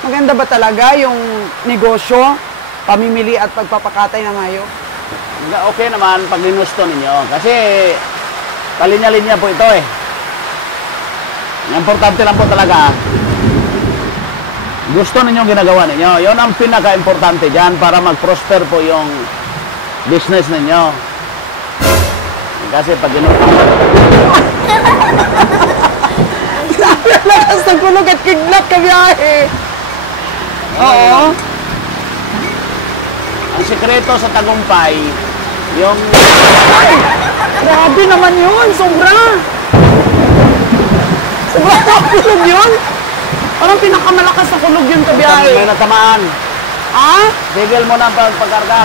Maganda ba talaga yung negosyo, pamimili at pagpapakatay ng hayop? Okay naman pag ginusto ninyo. Kasi kalinya-linya po ito eh. Ang importante lang po talaga, gusto ninyong ginagawa ninyo. Yun ang pinaka-importante dyan para mag-prosper po yung business ninyo. Kasi pag ginusto... Lakas ng kulog at kidnap ka biyahe. Oo. Ang sikreto sa tagumpay, yung... Ay! Grabe naman yun! Sobra! Sobra na kulog yun! Parang pinakamalakas na kulog yun ka biyahe. May natamaan. Ha? Tigil mo na ang pagkarga.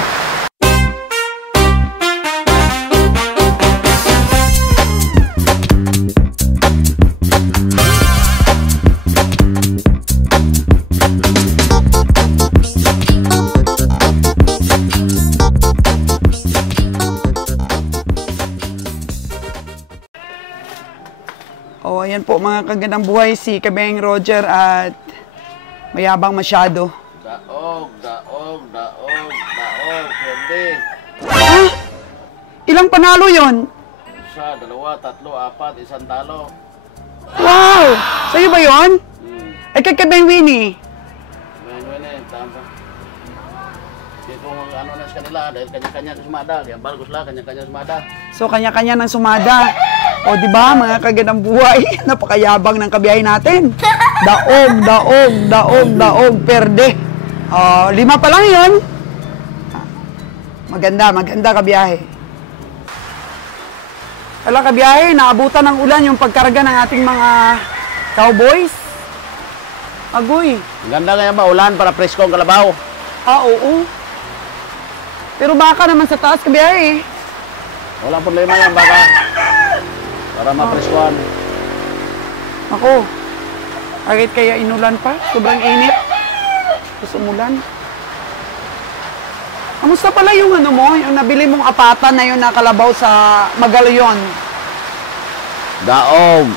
Oh, ayan po mga kagandang buhay, si Kabeng Roger at mayabang masyado. Daog. Pwede. Ha? Ilang panalo yon? Isa, dalawa, tatlo, apat, isang talo. Wow! Sa'yo ba yon? Ay kay Kabeng Winnie. Tama. Dito ano na sa kanila, dahil kanya-kanya sumada. Kaya bago sila, kanya-kanya sumada. So, kanya-kanya ng sumada. O, di ba, mga kagandang buhay, napakayabang ng kabiyahe natin. Daog, perde. O, 5 pa lang yun. Maganda kabiyahe. Wala kabiyahe, naabutan ng ulan yung pagkarga ng ating mga cowboys. Agoy. Ganda ngayon ba, ulan para presko ang kalabaw? Ah, oo. Pero baka naman sa taas kabiyahe. Walang problema yan, baka. Para mapreskuhan. Ako, bakit kaya inulan pa? Sobrang init. Tapos umulan. Kamusta pala yung ano mo? Yung nabili mong apatan na yun na kalabaw sa Magallaon? Daog.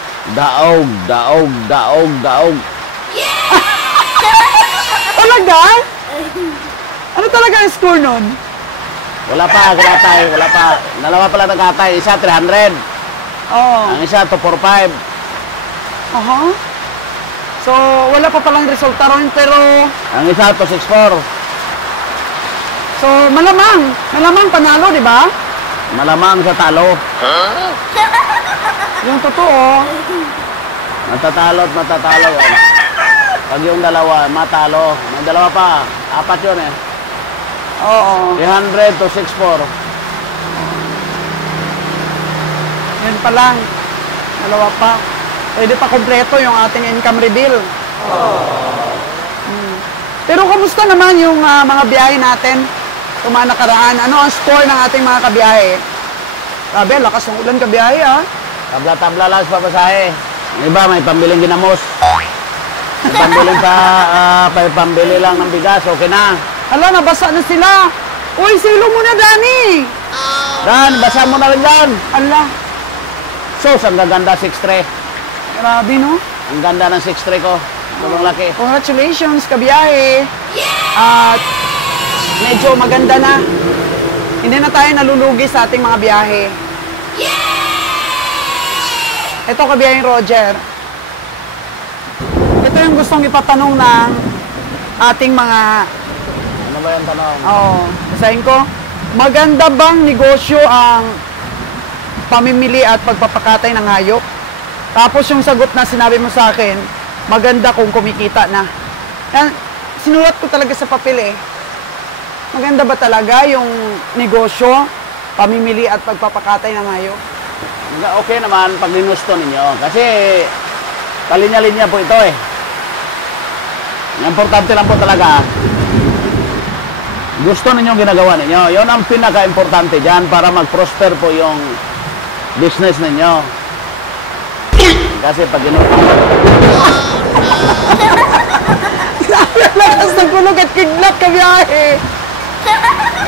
Talaga? Ano talaga ang score nun? Wala pa, katay. Wala pa. Dalawa pala ng katay. Isa, 300. Oo. Ang isa, 245. Aha. So, wala pa palang resulta ron, pero... Ang isa, 264. So, malamang panalo, di ba? Malamang sa talo. Yung totoo. Matatalo at matatalo yan. Pag yung dalawa, matalo. May dalawa pa. 4 yun eh. Oo. 300 to 64. Yan pa lang. Dalawa pa. Pwede pa kompleto yung ating income reveal. Pero kamusta naman yung mga biyahe natin? Nakaraan. Ano ang score ng ating mga kabiyahe? Grabe, lakas ng ulan kabiyahe ah. Tabla-tabla lang sa papasahe. Yung iba, may pambiling ginamos. May pambili lang ng bigas, okay na. Hala, nabasa na sila. Uy, silo mo na, Dani. Dan, basa mo na rin dyan. Hala. Sus, ang gaganda 6'3". Grabe, no? Ang ganda ng 6'3 ko. Tulong laki. Congratulations, kabiyahe. At medyo maganda na. Hindi na tayo nalulugi sa ating mga biyahe. Ito, kabiyaheng Roger. Ito yung gustong ipatanong ng ating mga... Ano ba yung tanong? Oo. Basahin ko. Maganda bang negosyo ang pamimili at pagpapakatay ng hayop? Tapos yung sagot na sinabi mo sa akin, maganda kung kumikita na. Yan, sinulat ko talaga sa papel eh. Maganda ba talaga yung negosyo, pamimili at pagpapakatay ng hayop? Okay naman pag ginusto ninyo. Kasi kalinya-linya po ito eh. Ang importante lang po talaga, gusto ninyong ginagawa ninyo. Yun ang pinaka-importante dyan para mag-prosper po yung business ninyo. Kasi pag ginusto... Lakas ng kulog at kidnap ka biyahe.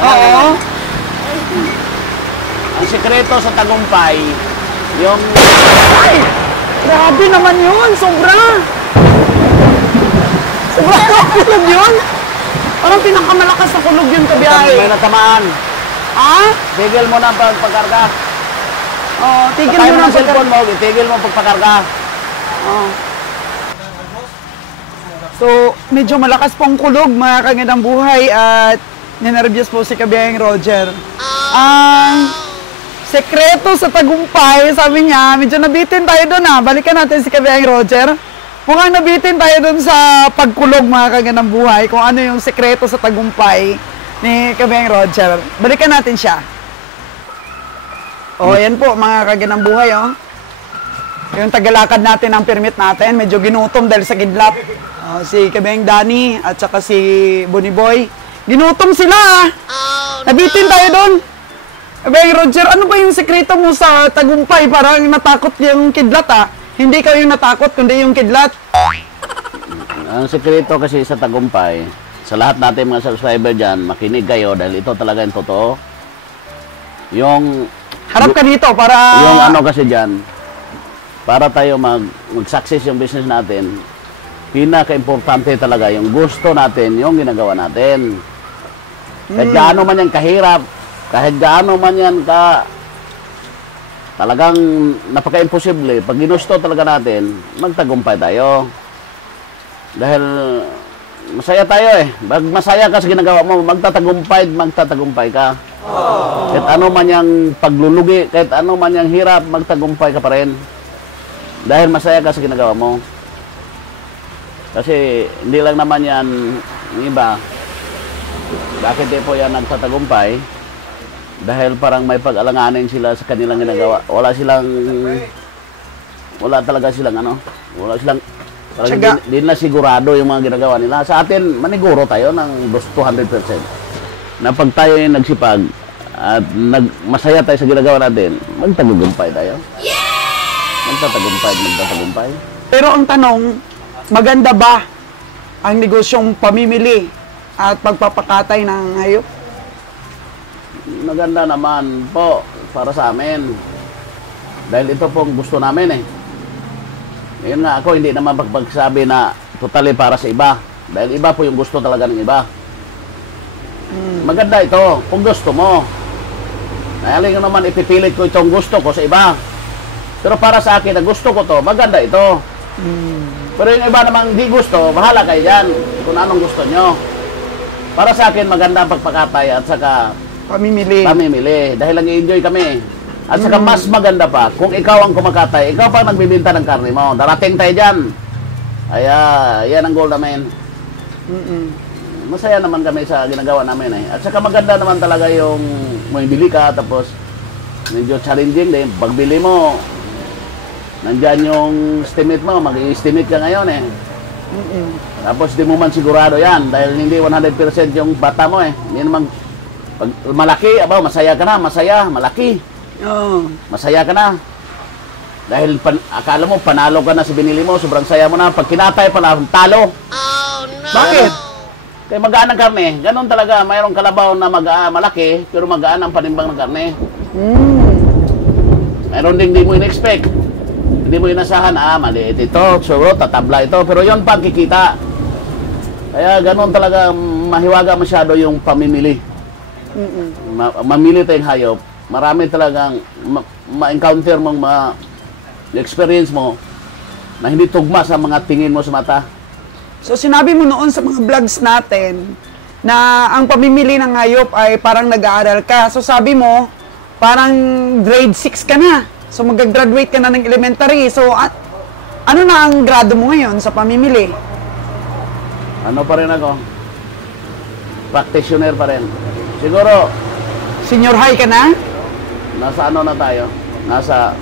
Oo. Ang sikreto sa tagumpay, yung... Ay! Grabe naman yun! Sobra! Sobra! Kulog yun? Parang pinakamalakas na kulog yun kabiyahe. May natamaan. Ah? Tigil mo na pagpakarga. Oh, tigil Patay mo mo na ng cellphone mo, itigil mo pagpakarga. Oh. So, medyo malakas pong kulog mga kagandang buhay at ninervyos po si kabiyaheng Roger. Ang sekreto sa tagumpay, sabi niya, medyo nabitin tayo doon Balikan natin si kabiyaheng Roger. Mukhang nabitin tayo doon sa pagkulog mga kagandang buhay, kung ano yung sekreto sa tagumpay ni kabiyaheng Roger. Balikan natin siya. Oh, yan po mga kagandang buhay, oh. Yung tagalakad natin ang permit natin, medyo ginutom dahil sa kidlat. Si Kabeng Danny at saka si Bonnie Boy. Ginutom sila. Nabitin tayo doon. Kabeng Roger, ano ba yung sekreto mo sa tagumpay? Parang natakot yung kidlat Hindi ka yung natakot, kundi yung kidlat. Ang sekreto kasi sa tagumpay, sa lahat natin mga subscriber dyan, makinig kayo dahil ito talaga yung totoo. Harap ka dito para... Yung ano kasi dyan, para tayo mag-success yung business natin, pinaka-importante talaga yung gusto natin, yung ginagawa natin. Kahit gaano man yan kahirap, kahit gaano man yan talagang napaka-imposible, pag ginusto talaga natin, magtagumpay tayo. Dahil masaya tayo Pag masaya ka sa ginagawa mo, magtatagumpay ka. Kahit ano man yung paglulugi, kahit ano man yung hirap, magtagumpay ka pa rin. Dahil masaya ka sa ginagawa mo. Kasi hindi lang naman yan yung iba. Bakit di po yan nagtatagumpay? Dahil parang may pag-alanganin sila sa kanilang ginagawa. Wala talaga silang di na sigurado yung mga ginagawa nila. Sa atin, maniguro tayo ng 200%. Na pag tayo yung nagsipag at masaya tayo sa ginagawa natin, magtagumpay tayo. Magtatagumpay. Pero ang tanong, maganda ba ang negosyong pamimili at pagpapakatay ng hayop? Maganda naman po para sa amin. Dahil ito pong gusto namin Ngayon nga ako hindi naman pagsabi na totally para sa iba. Dahil iba po yung gusto talaga ng iba. Maganda ito kung gusto mo. Nahaling naman ipipilit ko itong gusto ko sa iba. Pero para sa akin na gusto ko to, maganda ito. Pero yung iba namang di gusto, bahala kayo dyan kung anong gusto nyo. Para sa akin, maganda ang pagpakatay at saka Pamimili. Dahil lang i-enjoy kami. At saka mas maganda pa, kung ikaw ang kumakatay, ikaw pa nagbibinta ng karne mo. Darating tayo dyan. Kaya, yan ang goal namin. Masaya naman kami sa ginagawa namin At saka maganda naman talaga yung may bili ka, tapos medyo challenging din. Pagbili mo, nandyan yung estimate mo, mag-i-estimate ka ngayon Tapos di mo man sigurado yan, dahil hindi 100% yung bata mo Hindi naman, pag malaki, masaya ka na, malaki. Masaya ka na. Dahil akala mo, panalo ka na sa binili mo, sobrang saya mo na. Pag kinatay pala, talo. Bakit? Kaya magaan ang karne. Ganon talaga, mayroong kalabaw na malaki, pero magaan ang panimbang ng karne. Mayroon din di mo in-expect. Hindi mo inasahan, maliit ito, siguro tatabla ito, pero yon pagkikita. Kaya ganon talaga, mahiwaga masyado yung pamimili. Mamili tayong hayop, marami talagang ma-encounter mong experience mo na hindi tugma sa mga tingin mo sa mata. So sinabi mo noon sa mga vlogs natin na ang pamimili ng hayop ay parang nag-aaral ka. So sabi mo, parang grade 6 ka na. So mag-graduate ka na ng elementary. So ano na ang grado mo ngayon sa pamimili? Ano pa rin ako? Practitioner pa rin. Siguro, senior high ka na? Nasa ano na tayo? Nasa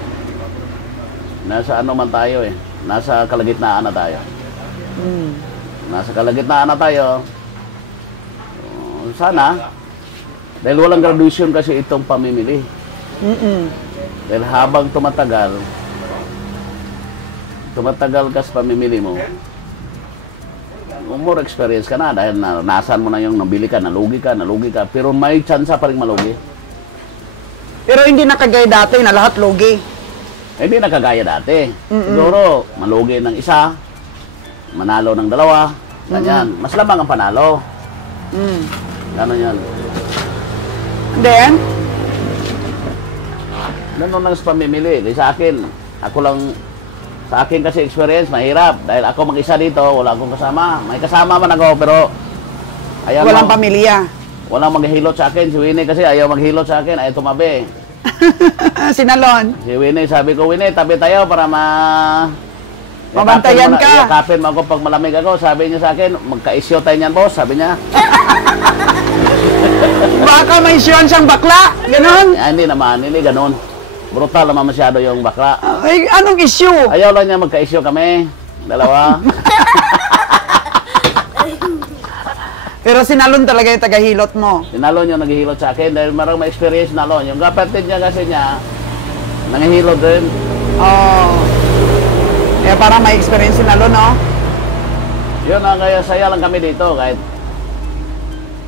ano man tayo Nasa kalagitnaan na tayo. Nasa kalagitnaan na tayo. Sana. Dahil walang graduation kasi itong pamimili. Dahil habang tumatagal ka sa pamimili mo, more experience ka na dahil naranasan mo na yung nabili ka, nalugi ka, pero may chance pa rin malugi. Pero hindi nakagaya dati na lahat lugi. Hindi nakagaya dati. Siguro, malugi ng isa, manalo ng dalawa, Ganyan. Mas lamang ang panalo. Mm. Ganon yan. And then, Ganon lang sa pamimili. Kasi sa akin, ako lang, sa akin kasi experience, mahirap. Dahil ako mag-isa dito, wala akong kasama. May kasama man ako, pero ayaw walang mo, pamilya. walang maghilot sa akin. Si Winnie kasi ayaw maghilot sa akin, ayaw tumabi. Sinalon. Si Winnie, sabi ko, Winnie, tabi tayo para Mabantayan ka. Yakapin mo ako pag malamig ako. Sabi niya sa akin, magka-isyo tayo niyan, boss. Sabi niya. Baka may isyon siyang bakla. Ganon. Hindi naman, hindi ganon. Brutal naman masyado yung bakla. Ay, anong issue? Ayaw lang niya magka-isyo kami. Dalawa. Pero sinalon talaga yung tagahilot mo. Sinalon yung naghihilot sa akin dahil marang may experience nalon. Yung kapatid niya kasi niya, nanghihilot din. Oh. Eh, parang may experience sinalon, no? Yun ang kaya saya lang kami dito kahit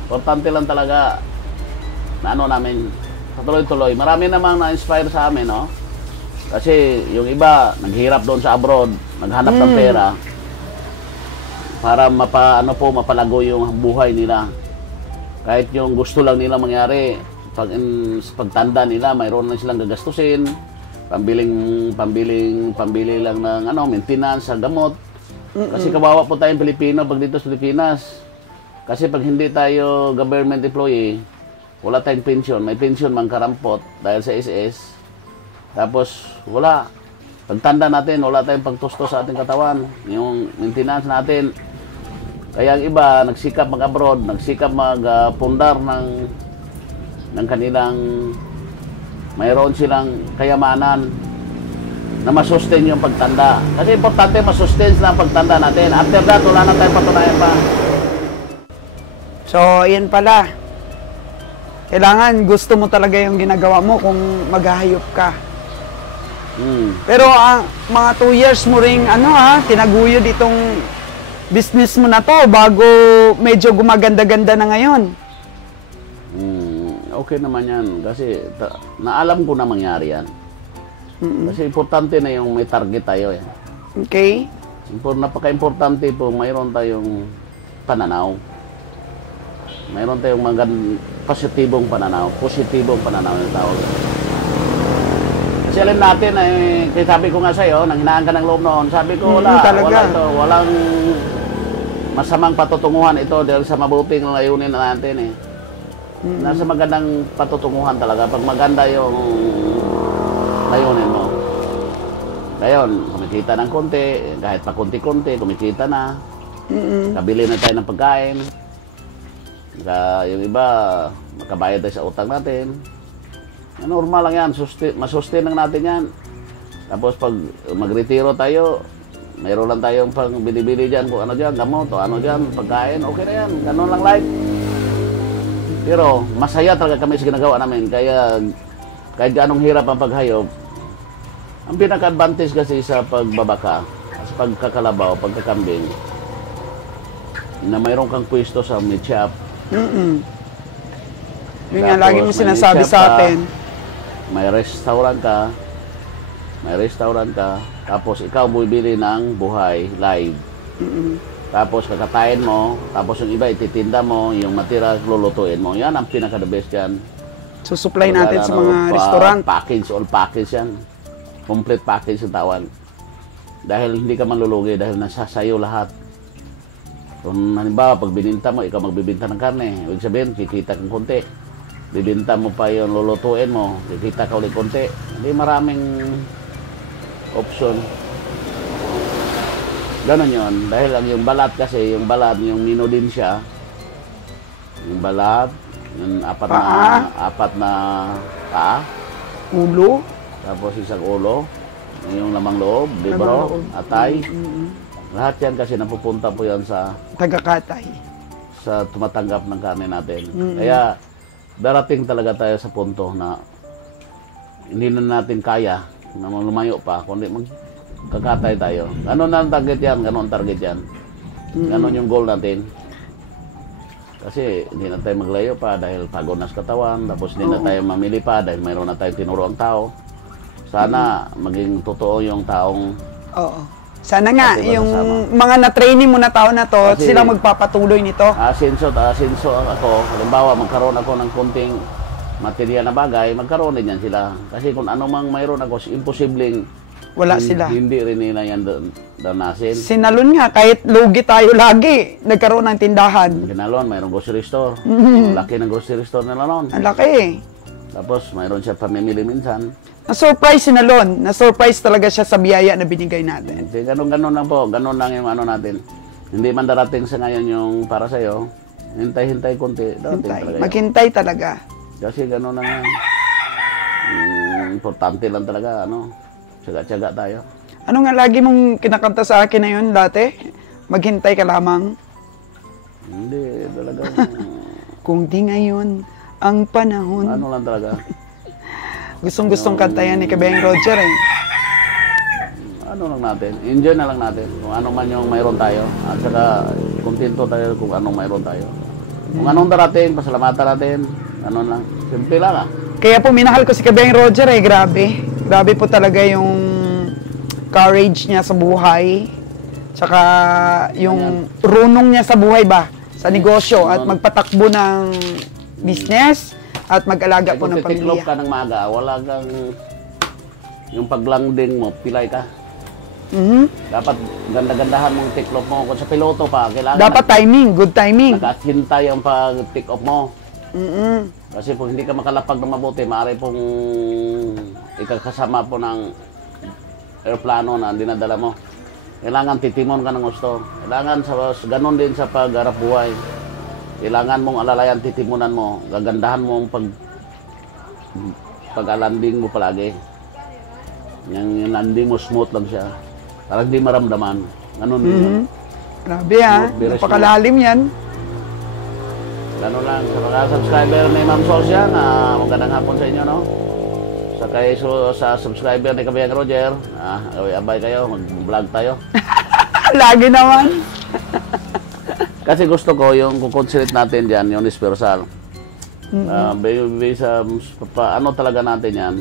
importante lang talaga na ano namin patuloy-tuloy. Marami namang na-inspire sa amin, no? Kasi yung iba, naghirap doon sa abroad, naghanap ng pera para mapalago yung buhay nila. Kahit yung gusto lang nila mangyari, pagtanda nila, mayroon lang silang gagastusin, pambili lang ng maintenance sa gamot. Kasi kawawa po tayong Pilipino pag dito sa Pilipinas. Kasi pag hindi tayo government employee, wala tayong pension. May pension mang karampot dahil sa SS. Tapos wala. Pagtanda natin, wala tayong pagtusto sa ating katawan. Yung maintenance natin. Kaya ang iba, nagsikap mag-abroad, nagsikap mag-pundar ng kanilang, mayroon silang kayamanan na masustain yung pagtanda. Kasi importante masustain sila ang pagtanda natin. After that, wala na tayong patunayan pa. So, yan pala. Kailangan gusto mo talaga yung ginagawa mo kung maghahayop ka. Pero mga 2 years mo ring tinaguyod itong business mo na to bago medyo gumaganda-ganda na ngayon. Okay naman yan. Kasi naalam ko na mangyari yan. Kasi importante na yung may target tayo. Okay? Napaka-importante po, mayroon tayong pananaw. Mayroon tayong positibong pananaw yung tawag. Kasi alam natin, kaya sabi ko nga sa'yo, nanghinaan ka ng loob noon, sabi ko walang masamang patutunguhan ito dahil sa mabuting layunin na natin Nasa magandang patutunguhan talaga, pag maganda yung layunin mo. Ngayon, kumikita ng konti, kahit pa konti-konti, kumikita na. Kabili na tayo ng pagkain. Yung iba, makabayad tayo sa utang natin. Normal lang yan, masustain lang natin yan. Tapos pag magretiro tayo, mayroon lang tayong pang binibili dyan, kung ano dyan, gamot, o ano dyan, pagkain, okay na yan, ganun lang life. Pero masaya talaga kami sa ginagawa namin, kaya kahit ganong hirap ang paghayop, ang pinaka-advantage kasi sa pagbabaka, sa pagkakalabaw, pagkakambing, na mayroon kang pwesto sa meat shop. Yun nga, lagi mo sinasabi sa atin. May restaurant ka, tapos ikaw bumibili ng buhay, live. Tapos kakatayin mo, tapos yung iba ititinda mo, yung matira lulutuin mo. Yan ang pinaka-the best yan. Susupply natin sa mga restaurant. All package yan. Complete package yung tawag. Dahil hindi ka manlulugi, dahil nasa sayo lahat. Kung halimbawa, pag bininta mo, ikaw magbibinta ng karne. Ibig sabihin, kikita kang konti. Bibinta mo pa yung lulutuin mo, kikita ka ulit konti. Hindi maraming option. Ganon yun. Dahil ang yung balat kasi, yung mino din siya. Yung balat, yung apat na paa. Ulo. Tapos isang ulo. Yung lamang loob, libro, atay. Lahat yan kasi napupunta po yan sa tagakatay. Sa tumatanggap ng karne natin. Kaya darating talaga tayo sa punto na hindi na natin kaya na lumayo pa, kundi magkakatay tayo. Ganon ang target yan, ganon ang target yan. Ganon yung goal natin. Kasi hindi na tayo maglayo pa dahil pagod na sa katawan, tapos hindi na tayo mamili pa dahil mayroon na tayong tinuro ang tao. Sana maging totoo yung taong Sana nga, Pati yung magkasama. mga na-training mo na tao na to, Kasi- sila magpapatuloy nito. Asinso ako. Halimbawa, magkaroon ako ng kunting material na bagay, magkaroon din yan sila. Kasi kung ano mang mayroon ako, imposibleng Wala sila. Hindi rin nila yan danasin. Sinalon nga, kahit lugi tayo lagi, nagkaroon ng tindahan. Kinalon, mayroong grocery store. Laki ng grocery store nila noon. Ang laki. Tapos, mayroon siya pamimili minsan. Na-surprise si Nalon. Na-surprise talaga siya sa biyaya na binigay natin. Hindi, ganun lang po. Ganun lang yung ano natin. Hindi man darating sa ngayon yung para sa'yo. Hintay-hintay konti. Darating Hintay. talaga yun. Maghintay talaga. Kasi ganun lang yan. Importante lang talaga, ano. Tsaga-tsaga tayo. Ano nga lagi mong kinakanta sa akin na yun dati? Maghintay ka lamang. Hindi, talaga. Kung di ngayon, ang panahon. Ano lang talaga. Gustong-gustong kanta yan ni Kabeng Roger eh. Ano lang natin. Enjoy na lang natin. Kung ano man yung mayroon tayo. At saka, kontento tayo kung anong mayroon tayo. Kung anong darating, pasalamatan natin. Ano lang. Simple lang ah. Kaya po minahal ko si Kabeng Roger eh, grabe. Grabe po talaga yung courage niya sa buhay. Tsaka yung runong niya sa buhay ba? Sa negosyo at magpatakbo ng business at mag-alaga po Kung ng titiklop pamilya. ka ng maaga, wala kang yung paglanding mo, pilay ka. Mhm. Dapat ganda-gandahan mong tiklop mo. Kung sa piloto pa, kailangan Dapat timing, good timing. nakahintay ang pag-take off mo. Mhm. Kasi kung hindi ka makalapag ng mabuti, maaari pong ikakasama po ng aeroplano na dinadala mo. Kailangan titimon ka ng gusto. Kailangan ganun din sa pagharap buhay. Kailangan mong alalayan, titimunan mo. Gagandahan mo ang pag-landing mo palagi. Yung landing mo, smooth lang siya. Parang di maramdaman. Ganun din yun. Grabe ha, Very napakalalim yan. Ganun lang. Sa mga subscriber ni Ma'am Solcia, magandang hapon sa inyo, no? Sa subscriber ni Kabeng Roger, abay kayo, mag-vlog tayo. Lagi naman. Kasi gusto ko yung kukonsilit natin dyan, yung dispersal. Ano talaga natin yan?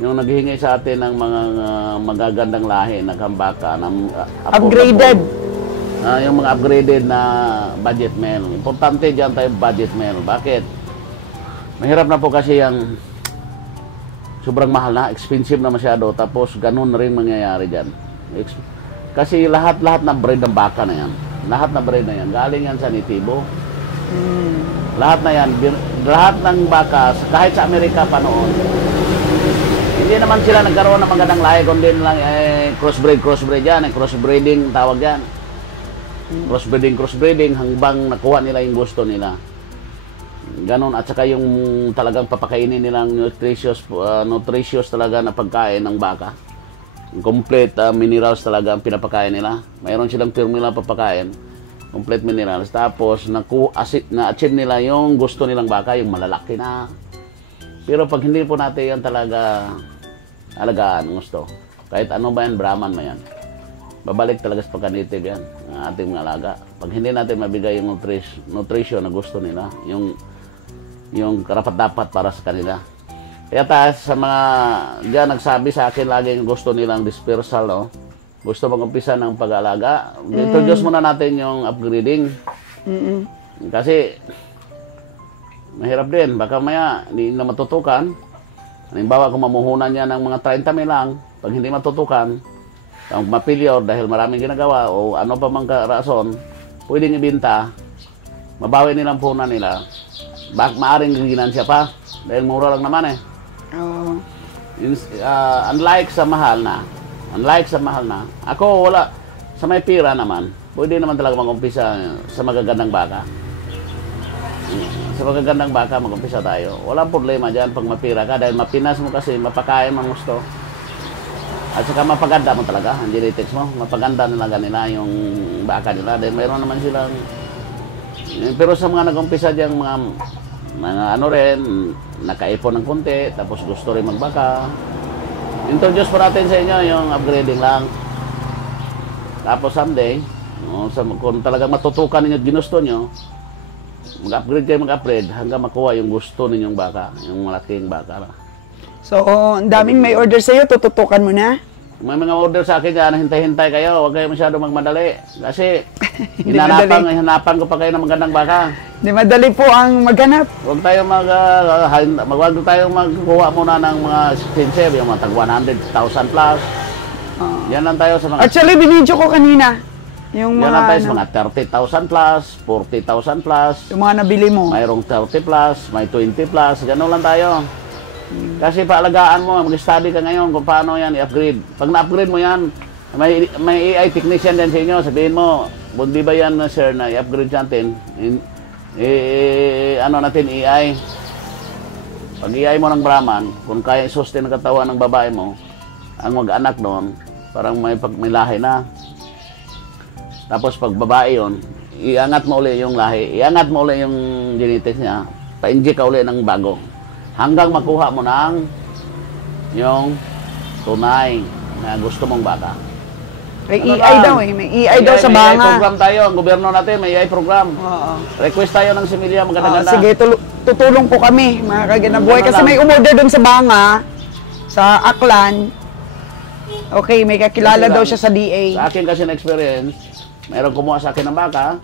Yung naghihingi sa atin ng mga magagandang lahi, nagkambaka, ng Upgraded. yung mga upgraded na budget meal. Importante dyan tayo budget meal. Bakit? Mahirap na po kasi yung sobrang mahal na, expensive na masyado, tapos ganun na rin mangyayari dyan. Kasi lahat-lahat ng breed ng baka na yan. Lahat na breed na yan. Galing yan sa nitibo. Lahat na yan. Lahat ng baka, kahit sa Amerika pa noon, hindi naman sila nagkaroon ng magandang lahi, kundi lang crossbreed yan. Crossbreeding tawag yan. Crossbreeding hanggang nakuha nila yung gusto nila. Ganon. At saka yung talagang papakainin nilang nutritious talaga na pagkain ng baka. Complete minerals talaga ang pinapakain nila. Mayroon silang formula papakain. Complete minerals. Tapos na-achieve nila yung gusto nilang baka, yung malalaki na. Pero pag hindi po natin yan talaga alagaan, gusto. Kahit ano ba yan, Brahman na yan. Babalik talaga sa pagka-native yan, ang ating mga alaga. Pag hindi natin mabigay yung nutrition na gusto nila, yung karapat-dapat para sa kanila. Kaya tayo sa mga diyan nagsabi sa akin laging gusto nilang dispersal, no? Gusto mag-umpisa ng pag-alaga. Introduce muna natin yung upgrading. Kasi mahirap din. Baka maya hindi na matutukan. Halimbawa kung mamuhunan niya ng mga 30 mil lang, pag hindi matutukan, ang mapilyor dahil maraming ginagawa o ano pa mang rason, pwedeng ibinta, mabawi nilang puhunan nila. Maaring ginansya pa dahil mura lang naman eh. Unlike sa mahal na, ako wala, sa may pira naman, pwede naman talaga mag-umpisa sa magagandang baka. Sa magagandang baka, mag-umpisa tayo. Walang problema dyan pag mapira ka dahil mapinas mo kasi, mapakain mo gusto. At saka mapaganda mo talaga, ang genetics mo. Mapaganda nila nila yung baka nila dahil mayroon naman silang. Pero sa mga nag-umpisa dyan, mga ano rin, nakaipon ng konti, tapos gusto rin magbaka. Introduce po natin sa inyo yung upgrading lang. Tapos someday, kung talagang matutukan ninyo at ginusto nyo, mag-upgrade hanggang makuha yung gusto ninyong baka, yung malaking baka. So, ang daming may order sa'yo, tututukan mo na? may mga order sa akin dyan, hintay-hintay kayo, huwag kayo masyado magmadali. Kasi, Hindi madali. hinapan ko pa kayo ng magandang baka. Hindi madali po ang maghanap. Huwag tayo huwag tayo magkuha muna ng mga expensive, yung mga tag 100,000 plus. Yan lang tayo sa mga... Actually, binidyo ko kanina. Yung Yan lang mga, tayo sa mga 30,000 plus, 40,000 plus. yung mga nabili mo. Mayroong 30 plus, may 20 plus, gano'n lang tayo. Kasi paalagaan mo, mag-study ka ngayon kung paano yan i-upgrade. Pag na-upgrade mo yan, may AI technician din sa inyo, sabihin mo, bundi ba yan, sir, na i-upgrade natin? Ano natin, AI. Pag AI mo ng Brahman, kung kaya i-sustain ang katawan ng babae mo, ang mag-anak doon, parang may lahi na. Tapos pag babae yun, iangat mo uli yung lahi, iangat mo uli yung genetics niya, pa-inject ka uli ng bago. Hanggang makuha mo ng yung tunay na gusto mong baka. May EI daw eh. May EI daw sa May AI banga. program tayo. Ang gobyerno natin, may AI program. Oo. Request tayo ng similya, maganda-ganda. Sige, tutulong po kami, mga kaginabuhay. Ano Kasi lang. may umorder doon sa banga, sa Aklan. Okay, may kakilala Kasi daw lang, siya sa DA. Sa akin kasi na experience, mayroong kumuha sa akin ng baka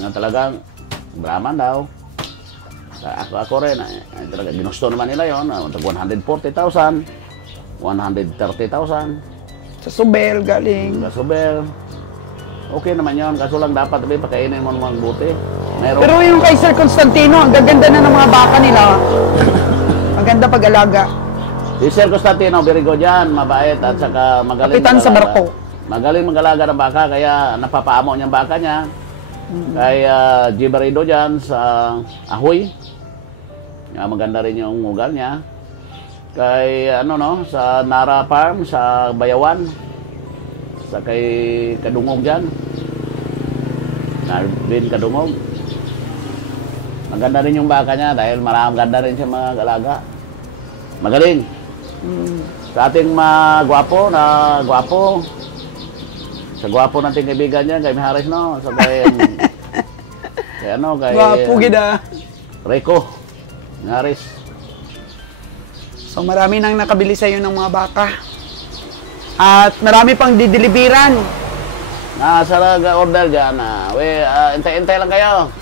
na talagang Brahman daw. Ako rin, talaga, ginusto naman nila yun, 140,000, 130,000. Sa Subel, galing. Gasubel. Okay naman yun, kaso lang dapat pakainin mo ng buti. Mayroong, Pero yung kay Sir Constantino, ang gaganda na ng mga baka nila. Maganda pag-alaga. si Sir Constantino, very good yan, mabait at saka magaling Kapitan sa mag-alaga. barko. Magaling mag-alaga ng baka, kaya napapaamo niyang baka niya. Kay Gibarido dyan sa Ahoy. Maganda rin yung ugal niya. Kay sa Nara Farm sa Bayawan. Sa kay Kadungog dyan. Narvin Kadungog. Maganda rin yung baka niya dahil ganda rin siya mga alaga. Magaling. Sa ating gwapo sa gwapo nating kaibigan niya, kay Miharis, no? So, kay Gwapo, gida. Rico Miharis. So marami nang nakabili sa iyo ng mga baka. At marami pang dideliveran. Sa order dyan, intay-intay lang kayo.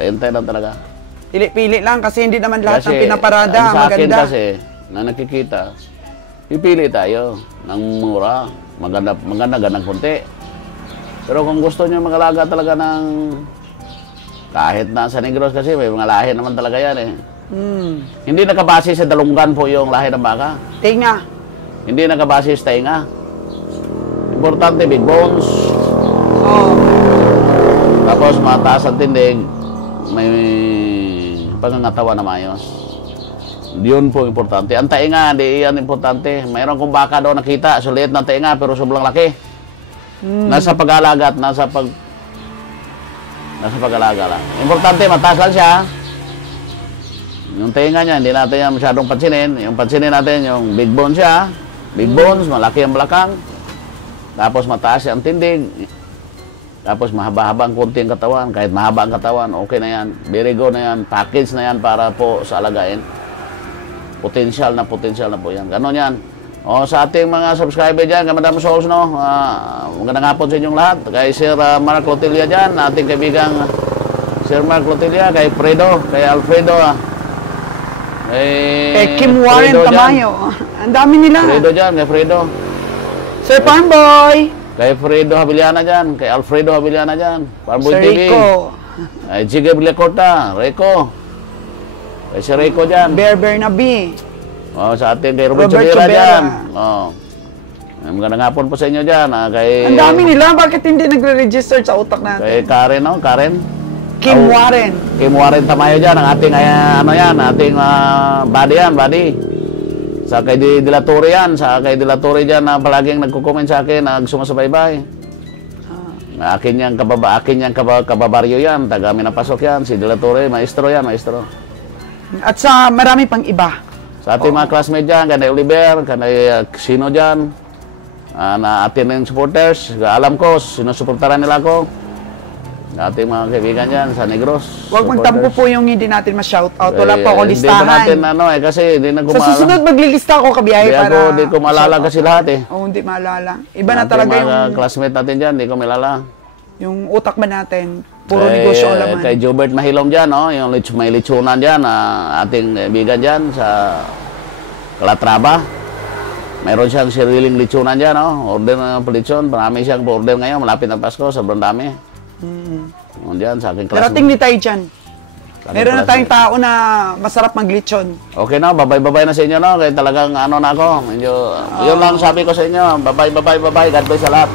Intay lang talaga. Pili-pili lang kasi hindi naman lahat ng Kasi, pinaparada ang sa akin maganda. kasi, na nakikita, pipili tayo ng mura. Maganda ganang konti. Pero kung gusto niyo mag-alaga talaga ng kahit na sa Negros kasi may mga lahi naman talaga yan eh. Hindi nakabase sa dalunggan po yung lahi ng baka. Tinga. Hindi nakabase sa tainga. Importante, big bones. Oh. Tapos mataas ang tindig, may pangangatawan na maayos. Yun po importante. Ang tainga, di yan importante. Mayroon kong baka doon nakita, sulit ng tainga pero sobrang laki. Nasa pag-alaga at nasa pag-alaga lang. Importante, mataas lang siya. Yung tainga niya, hindi natin yan masyadong pansinin. Yung pansinin natin, yung big bones siya. Big bones, malaki ang balakang. Tapos mataas ang tindig. Tapos mahaba-haba ang konti ang katawan. Kahit mahaba ang katawan, okay na yan. Very good na yan. Package na yan para po sa alagain. Potensyal na po yan. Ganon yan. Sa ating mga subscriber dyan, kay Madam Souls, no? Magandang hapon sa inyong lahat. Kay Sir Mark Lotilla dyan, ating kaibigang Sir Mark Lotilla, kay Fredo, kay Alfredo, Kay Kim Warren Fredo Tamayo. Ang dami nila. Fredo dyan, kay Fredo. Sir Farmboy. Kay Fredo Habiliana dyan, kay Alfredo Habiliana dyan. Farmboy Sir TV. Rico. Kay Jigay Bilacorta, Rico. Kay si Rico dyan. Bear Bernabe. Sa ating kay Robert Robert Chubera Chubera. dyan. Magandang hapon po sa inyo dyan. Kay, Ang dami nila. Bakit hindi nagre-register sa utak natin? Kay Karen, no? Karen? Kim Warren. Kim Warren Tamayo dyan. Ang ating, ating body yan, body. Sa kay Dilatore yan. Sa kay Dilatore dyan na palaging nagkukomment sa akin, nagsumasabaybay. Akin yang kababaryo yan. Taga Minapasok yan. Si Dilatore, maestro yan, maestro. At sa marami pang iba. Sa ating mga classmates dyan, kanay Oliver, kanay Sino dyan, na atin yung supporters, alam ko, sinusuportaran nila ako. Ating mga kaibigan dyan sa Negros. Huwag magtampo po yung hindi natin ma-shoutout. Wala po ako Hindi pa natin listahan. kasi hindi na Sa gumala. susunod, maglilista ako kabiyahe para... Hindi ko malala kasi lahat eh. Oo, hindi maalala. Iba na Ating talaga mga yung, classmate natin dyan, hindi ko malala. yung utak ba natin. Puro negosyo ang laman. Kay Jobert Mahilom dyan, no? Yung may litsunan dyan, ating kaibigan dyan sa Calatrava. Mayroon siyang sariling litsunan dyan, no? Order ng litson. Marami siyang order ngayon. Malapit ng Pasko, sobrang dami. Diyan, sa aking classmate. Darating ni tayo dyan. Sa aking Meron na tayong classmate. tao na masarap maglitsyon. Okay na, babay-babay na sa inyo, no? Kaya talagang ano na ako. Medyo, yun lang sabi ko sa inyo. Babay-babay-babay. God bless sa lahat.